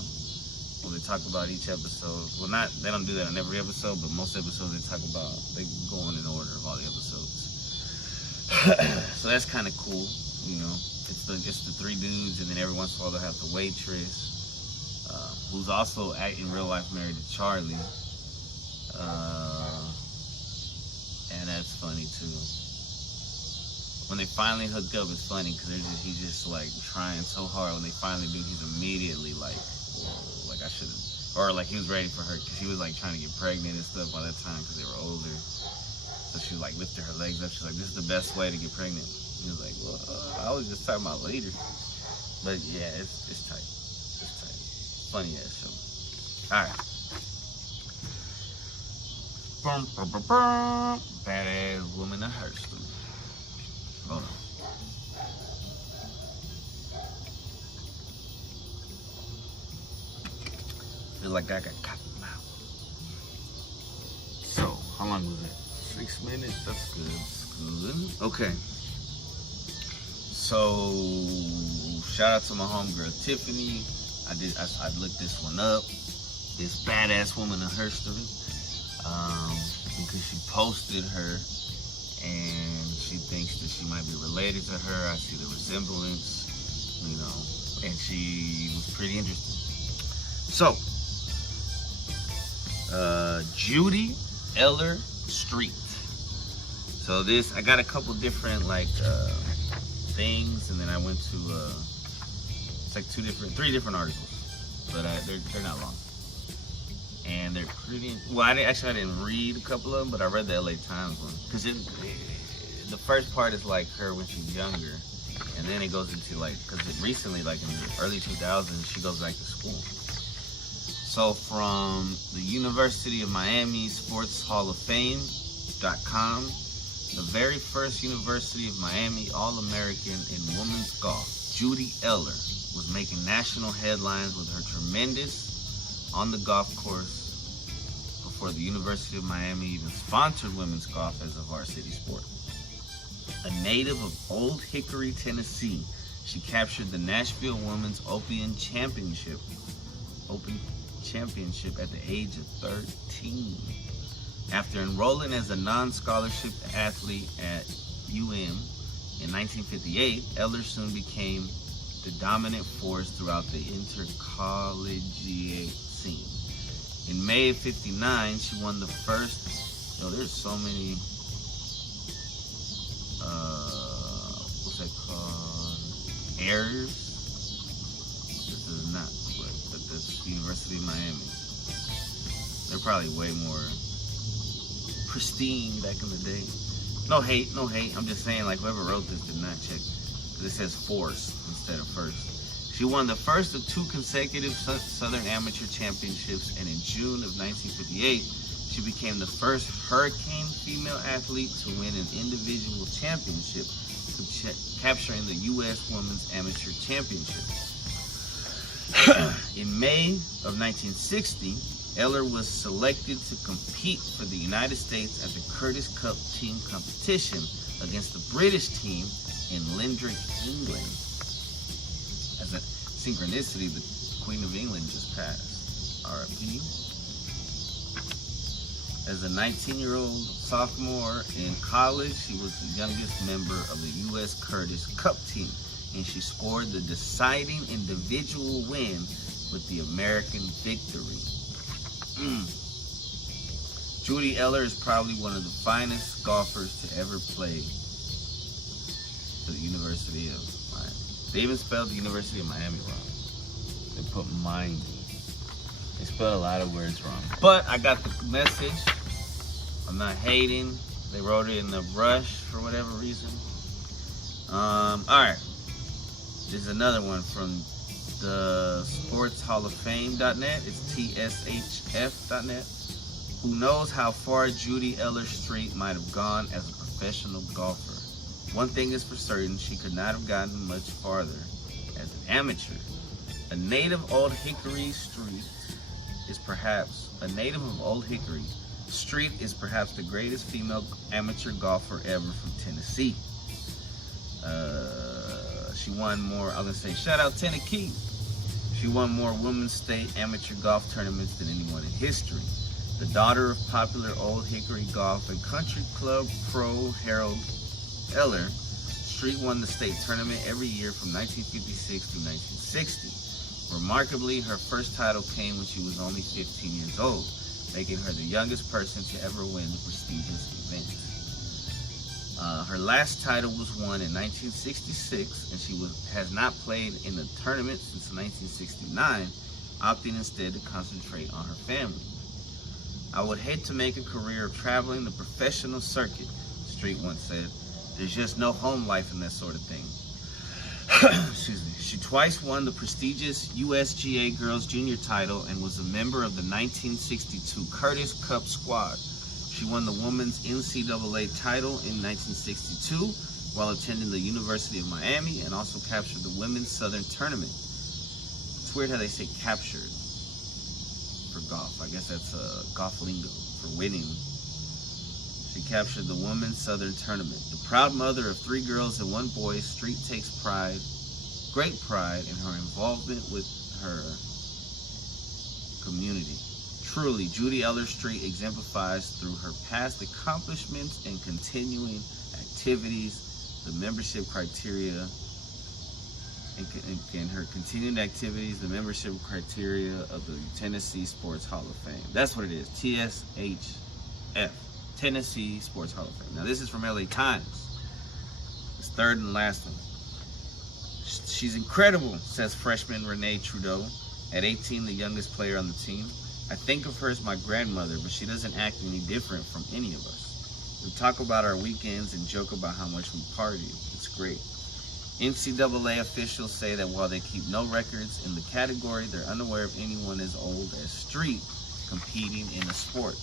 where they talk about each episode. Well, they don't do that on every episode, but most episodes they go on in order of all the episodes. So that's kind of cool, you know. It's the three dudes, and then every once in a while they'll have the waitress, who's also in real life married to Charlie, and that's funny too. When they finally hook up, it's funny because he's just like trying so hard. When they finally do, he's immediately like, whoa, like I should have, or like he was ready for her because he was like trying to get pregnant and stuff by that time because they were older. So she like lifted her legs up. She's like, this is the best way to get pregnant. He was like, well, I was just talking about later. But yeah, it's tight. It's tight. Funny ass show. All right. Badass woman in her sleep. Hold on. Feel like I got caught in my mouth. So, how long was that? 6 minutes? That's good. That's good. Okay. So, shout out to my homegirl Tiffany. I looked this one up. This badass woman in her story. Because she posted her. And she thinks that she might be related to her. I see the resemblance, you know, and she was pretty interesting. So, Judy Eller Street. So I got a couple different things, and then I went to it's like three different articles, but they're not long. And they're pretty, well, I didn't read a couple of them, but I read the LA Times one. Because the first part is like her when she's younger. And then it goes into because recently, like in the early 2000s, she goes back to school. So from the University of Miami Sports Hall of Fame.com, the very first University of Miami All-American in women's golf, Judy Eller, was making national headlines with her tremendous on the golf course before the University of Miami even sponsored women's golf as a varsity sport. A native of Old Hickory, Tennessee, she captured the Nashville Women's Open Championship at the age of 13. After enrolling as a non-scholarship athlete at UM in 1958, Eller soon became the dominant force throughout the intercollegiate scene. In May of '59, she won the first, there's so many, what's that called? Errors? This is not, but this University of Miami. They're probably way more pristine back in the day. No hate. I'm just saying, like, whoever wrote this did not check. It says force instead of first. She won the first of 2 consecutive Southern Amateur Championships, and in June of 1958, she became the first Hurricane female athlete to win an individual championship, capturing the U.S. Women's Amateur Championship. In May of 1960, Eller was selected to compete for the United States at the Curtis Cup team competition against the British team in Limerick, England. As a synchronicity, the Queen of England just passed. R.I.P. As a 19-year-old sophomore in college, she was the youngest member of the U.S. Curtis Cup team, and she scored the deciding individual win with the American victory. Judy Eller is probably one of the finest golfers to ever play for the University of Miami. They even spelled the University of Miami wrong. They put Miami. They spelled a lot of words wrong. But I got the message. I'm not hating. They wrote it in the rush for whatever reason. Alright. There's another one from the sportshalloffame.net. It's tshf.net. Who knows how far Judy Eller Street might have gone as a professional golfer. One thing is for certain, she could not have gotten much farther as an amateur. A native of Old Hickory, Street is perhaps the greatest female amateur golfer ever from Tennessee. She won more, I was gonna say, shout out Tennessee. She won more women's state amateur golf tournaments than anyone in history. The daughter of popular Old Hickory Golf and Country Club pro Harold Eller, Street won the state tournament every year from 1956 to 1960. Remarkably, her first title came when she was only 15 years old, making her the youngest person to ever win the prestigious event. Her last title was won in 1966, and she has not played in a tournament since 1969, opting instead to concentrate on her family. I would hate to make a career of traveling the professional circuit, Street once said. There's just no home life in that sort of thing. Excuse me. She twice won the prestigious USGA Girls Junior title and was a member of the 1962 Curtis Cup squad. She won the women's NCAA title in 1962 while attending the University of Miami, and also captured the women's Southern tournament. It's weird how they say captured for golf. I guess that's golf lingo for winning. She captured the women's Southern tournament. The proud mother of 3 girls and 1 boy, Street takes great pride in her involvement with her community. Truly, Judy Eller Street exemplifies through her past accomplishments and continuing activities the membership criteria the membership criteria of the Tennessee Sports Hall of Fame. That's what it is, TSHF, Tennessee Sports Hall of Fame. Now this is from LA Times. It's third and last one. She's incredible, says freshman Renee Trudeau, at 18, the youngest player on the team. I think of her as my grandmother, but she doesn't act any different from any of us. We talk about our weekends and joke about how much we party. It's great. NCAA officials say that while they keep no records in the category, they're unaware of anyone as old as Street competing in a sport.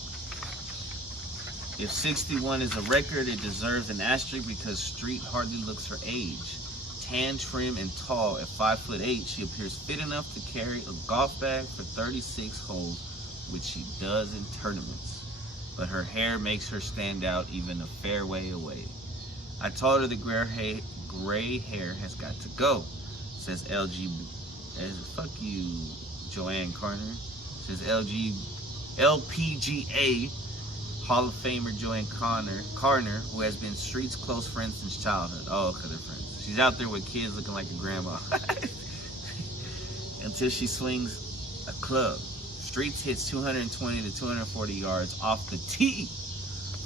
If 61 is a record, it deserves an asterisk because Street hardly looks her age. Tan, trim, and tall at 5'8", she appears fit enough to carry a golf bag for 36 holes, which she does in tournaments. But her hair makes her stand out even a fair way away. I told her the gray hair has got to go, says fuck you, Joanne Carner, says LPGA Hall of Famer Joanne Carner, who has been Street's close friend since childhood. Oh, okay, they're friends. She's out there with kids looking like a grandma. Until she swings a club. Streets hits 220 to 240 yards off the tee,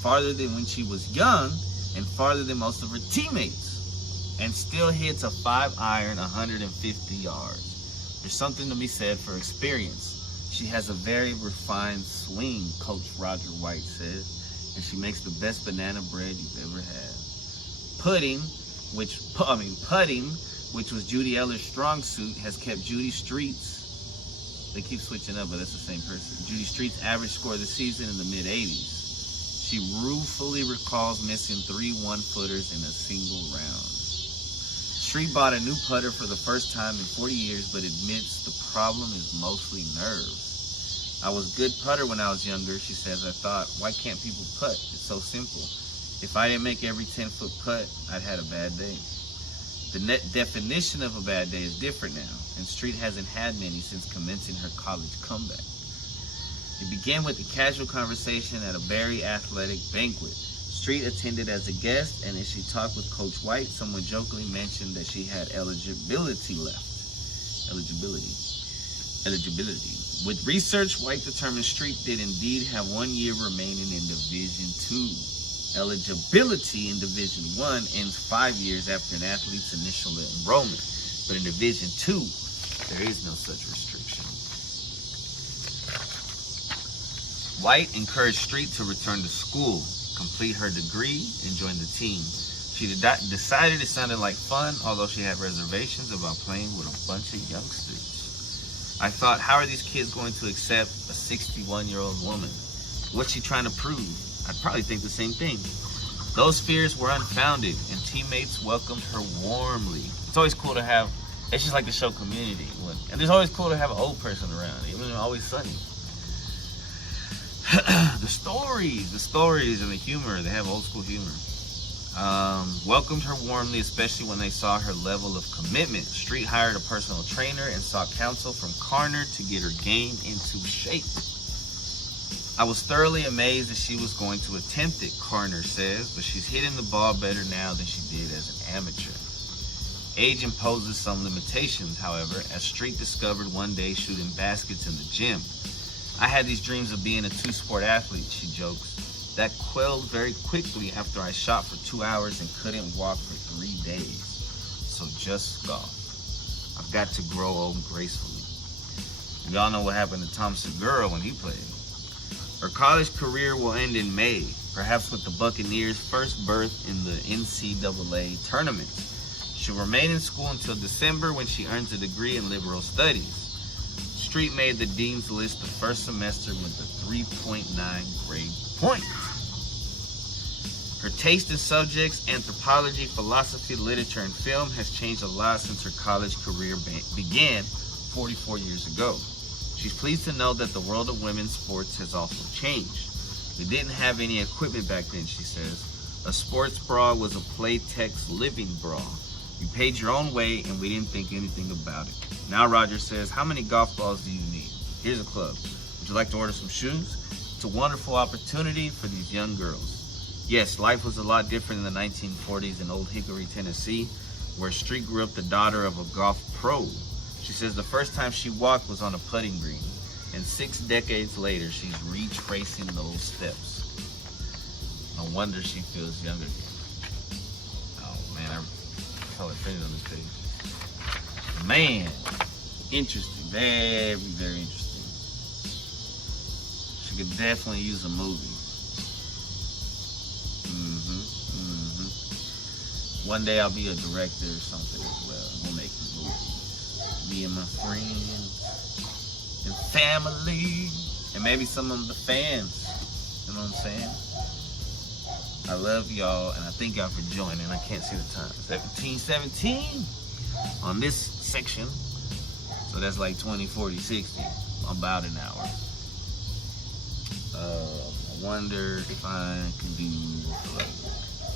farther than when she was young and farther than most of her teammates, and still hits a 5-iron 150 yards. There's something to be said for experience. She has a very refined swing, Coach Roger White said, and she makes the best banana bread you've ever had. Putting, which was Judy Eller's strong suit, has kept Judy Street's, they keep switching up, but that's the same person, Judy Street's average score of the season in the mid-80s. She ruefully recalls missing 3 one-footers in a single round. Street bought a new putter for the first time in 40 years, but admits the problem is mostly nerves. I was a good putter when I was younger, she says. I thought, why can't people putt? It's so simple. If I didn't make every 10-foot putt, I'd had a bad day. The net definition of a bad day is different now, and Street hasn't had many since commencing her college comeback. It began with a casual conversation at a very athletic banquet. Street attended as a guest, and as she talked with Coach White, someone jokingly mentioned that she had eligibility left. Eligibility. With research, White determined Street did indeed have 1 year remaining in Division II. Eligibility in Division I ends 5 years after an athlete's initial enrollment, but in Division II, there is no such restriction. White encouraged Street to return to school, complete her degree, and join the team. She decided it sounded like fun, although she had reservations about playing with a bunch of youngsters. I thought, how are these kids going to accept a 61-year-old woman? What's she trying to prove? I'd probably think the same thing. Those fears were unfounded, and teammates welcomed her warmly. It's always cool to have It's just like the show Community. And it's always cool to have an old person around, even though Always Sunny. the stories and the humor, they have old school humor. Welcomed her warmly, especially when they saw her level of commitment. Street hired a personal trainer and sought counsel from Carner to get her game into shape. I was thoroughly amazed that she was going to attempt it, Carner says, but she's hitting the ball better now than she did as an amateur. Age imposes some limitations, however, as Street discovered one day shooting baskets in the gym. I had these dreams of being a two-sport athlete, she jokes. That quelled very quickly after I shot for 2 hours and couldn't walk for 3 days. So just golf. I've got to grow old gracefully. Y'all know what happened to Tom Segura when he played. Her college career will end in May, perhaps with the Buccaneers' first berth in the NCAA tournament. She'll remain in school until December when she earns a degree in liberal studies. Street made the dean's list the first semester with a 3.9 grade point. Her taste in subjects, anthropology, philosophy, literature, and film has changed a lot since her college career began 44 years ago. She's pleased to know that the world of women's sports has also changed. We didn't have any equipment back then, she says. A sports bra was a Playtex living bra. You paid your own way and we didn't think anything about it. Now Roger says, how many golf balls do you need? Here's a club. Would you like to order some shoes? It's a wonderful opportunity for these young girls. Yes, life was a lot different in the 1940s in Old Hickory, Tennessee, where Street grew up the daughter of a golf pro. She says the first time she walked was on a putting green, and 6 decades later, she's retracing those steps. No wonder she feels younger again. Oh man, I color printed on this page. Man, interesting, very, very interesting. She could definitely use a movie. One day I'll be a director or something as well. We'll make a movie. Me and my friends and family, and maybe some of the fans. You know what I'm saying? I love y'all, and I thank y'all for joining. I can't see the time. 17:17 on this section. So that's like 20, 40, 60. About an hour. I wonder if I can do like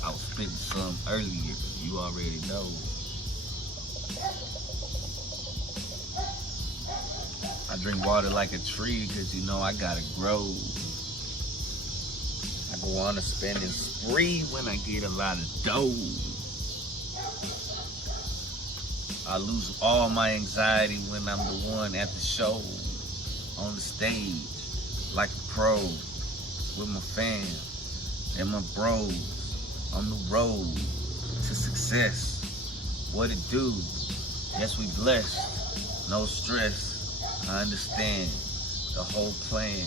I was spitting some earlier. You already know. I drink water like a tree because you know I gotta grow. I go on a spending spree when I get a lot of dough. I lose all my anxiety when I'm the one at the show, on the stage, like a pro, with my fans and my bros. On the road to success. What it do? Yes, we blessed. No stress. I understand the whole plan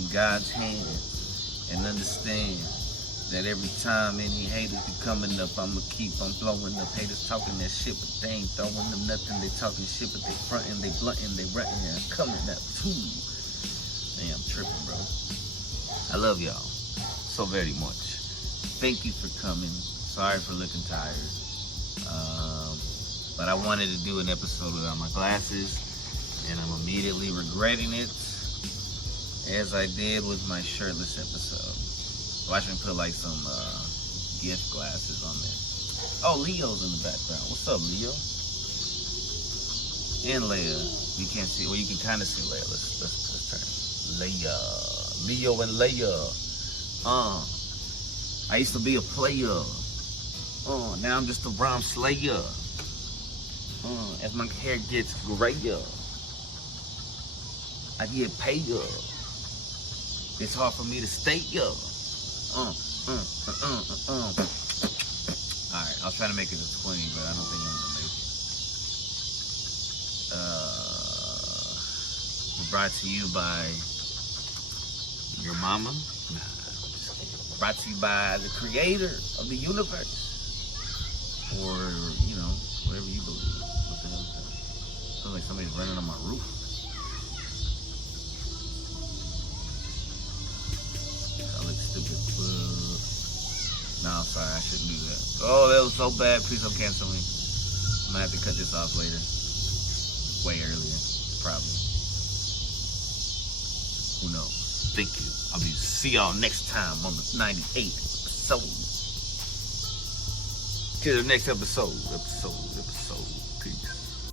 in God's hands and understand that every time any haters be coming up, I'ma keep on blowing up. Haters talking that shit, but they ain't throwing them nothing. They talking shit, but they fronting, they blunting, they running, and I'm coming up too. Man, I'm tripping, bro. I love y'all so very much. Thank you for coming. Sorry for looking tired. But I wanted to do an episode without my glasses, and I'm immediately regretting it, as I did with my shirtless episode. Watch me put like some gift glasses on there. Oh, Leo's in the background. What's up, Leo? And Leia. You can't see. Well, you can kind of see Leia. Let's turn. Leia. Leo and Leia. I used to be a player. Now I'm just a rhyme slayer. As my hair gets grayer, I get paid. It's hard for me to stay up. Alright, I was trying to make it a 20, but I don't think I'm gonna make it. We're brought to you by your mama. Brought to you by the creator of the universe. Or, you know, whatever you believe. What the hell is that? Sounds like somebody's running on my roof. I look stupid. No, I'm sorry, I shouldn't do that. Oh, that was so bad. Please don't cancel me. I'm gonna have to cut this off later. way earlier, probably. Who knows? Thank you. I'll see y'all next time on the 98th episode. To the next episode.